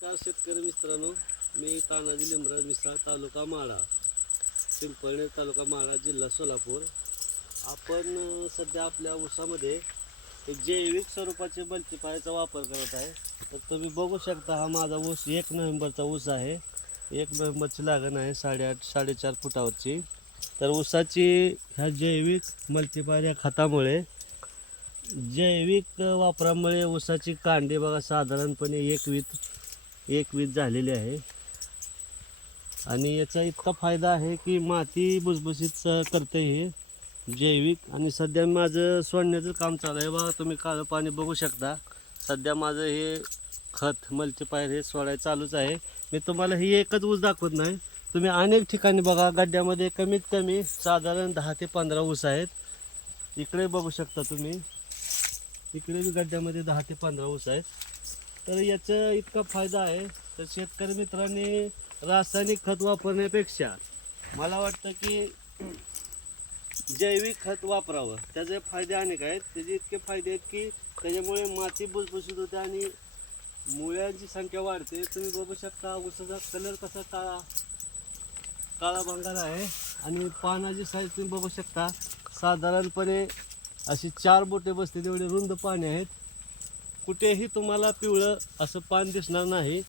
नमस्कार शेतकरी मित्रांनो, मी तानाजी लिमराज मिसाळ, तालुका माढा, पिंपळनेर तालुका माढा, जिल्हा सोलापूर. आपण सध्या आपल्या ऊसामध्ये जैविक स्वरूपाचे मल्टीप्लायरचा वापर करत आहे. तर तुम्ही बघू शकता, हा माझा ऊस 1 नोव्हेंबरचा ऊस आहे. 1 नोव्हेंबरची लागण आहे, 8.5-4.5 फुटावरची. तर ऊसाची ह्या जैविक मल्टीप्लायर या खतामुळे, जैविक वापरामुळे ऊसाची कांडे बघा साधारणपणे एक वीत झालेली आहे. आणि याचा इतका फायदा आहे की माती भुसभुशीत करते हे जैविक. आणि सध्या माझं सोडण्याचं काम चालू आहे. बघा तुम्ही काळं पाणी बघू शकता. सध्या माझं हे खत मल्टीप्लायर हे सोडायचं चालूच आहे. मी तुम्हाला ही एकच ऊस दाखवत नाही, तुम्ही अनेक ठिकाणी बघा, गड्ड्यामध्ये कमीत कमी साधारण 10 ते 15 ऊस आहेत. इकडे बघू शकता तुम्ही, इकडे बी गड्ड्यामध्ये 10 ते 15 ऊस आहेत. तर याचा इतका फायदा आहे. तर शेतकरी मित्रांनी रासायनिक खत वापरण्यापेक्षा मला वाटतं की जैविक खत वापरावं. त्याचे फायदे अनेक आहेत. त्याचे इतके फायदे आहेत की त्याच्यामुळे माती भुसभुशीत होते आणि मुळ्यांची संख्या वाढते. तुम्ही बघू शकता ऊसाचा कलर कसा काळा भंगार आहे. आणि पानाची साईज तुम्ही बघू शकता, साधारणपणे अशी 4 बोटे बसते तेवढे रुंद पाने आहेत. कुठेही तुम्हाला पिवळं असं पान दिसणार नाही.